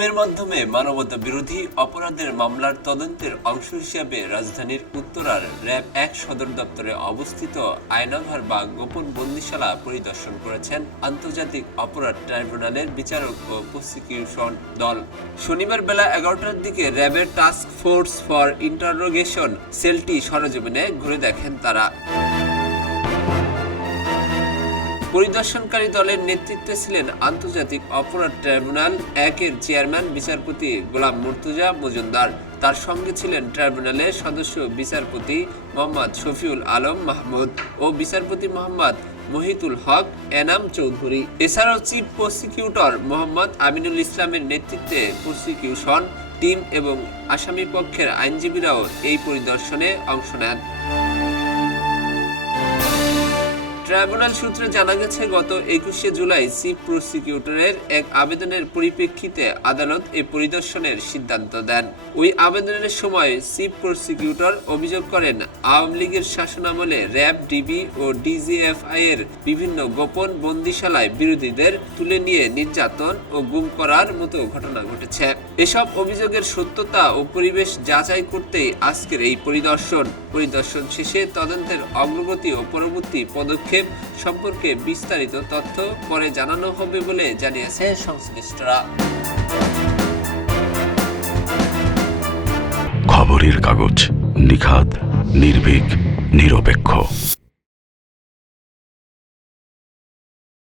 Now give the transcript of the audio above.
গুমের মাধ্যমে মানবতা বিরোধী অপরাধের মামলার তদন্তের অংশ হিসেবে রাজধানীর উত্তরার র্যাব ১ সদর দপ্তরে অবস্থিত আয়নাঘর বা গোপন বন্দিশালা পরিদর্শন করেছেন আন্তর্জাতিক অপরাধ ট্রাইব্যুনালের বিচারক ও প্রসিকিউশন দল। শনিবার বেলা ১১টার দিকে র্যাবের টাস্ক ফোর্স ফর ইন্টারোগেশন সেলটি সরেজমিনে ঘুরে দেখেন তারা। পরিদর্শনকারী দলের নেতৃত্বে ছিলেন আন্তর্জাতিক অপরাধ ট্রাইব্যুনাল ১-এর চেয়ারম্যান বিচারপতি গোলাম মুর্তজা মজুমদার। তার সঙ্গে ছিলেন ট্রাইব্যুনালের সদস্য বিচারপতি মোহাম্মদ শফিউল আলম মাহমুদ ও বিচারপতি মোহাম্মদ মহিতুল হক এনাম চৌধুরী। এছাড়াও চিফ প্রসিকিউটর মোহাম্মদ আমিনুল ইসলামের নেতৃত্বে প্রসিকিউশন টিম এবং আসামি পক্ষের আইনজীবীরাও এই পরিদর্শনে অংশ নেন। ট্রাইব্যুনাল সূত্রে জানা গেছে, গত ২১শে জুলাই চিফ প্রসিকিউটরের এক আবেদনের পরিপ্রেক্ষিতে আদালত এ পরিদর্শনের সিদ্ধান্ত দেন। ওই আবেদনের সময় চিফ প্রসিকিউটর অভিযোগ করেন, আওয়ামী লীগের শাসনামলে র্যাব, ডিবি ও ডিজিএফআই এর বিভিন্ন গোপন বন্দিশালায় বিরোধীদের তুলে নিয়ে নির্যাতন ও গুম করার মতো ঘটনা ঘটেছে। এসব অভিযোগের সত্যতা ও পরিবেশ যাচাই করতেই আজকের এই পরিদর্শন শেষে তদন্তের অগ্রগতি ও পরবর্তী পদক্ষেপ সম্পর্কে বিস্তারিত তথ্য পরে জানানো হবে বলে জানিয়েছে সংশ্লিষ্টরা। খবরের কাগজ, নিখাত, নির্ভীক, নিরপেক্ষ।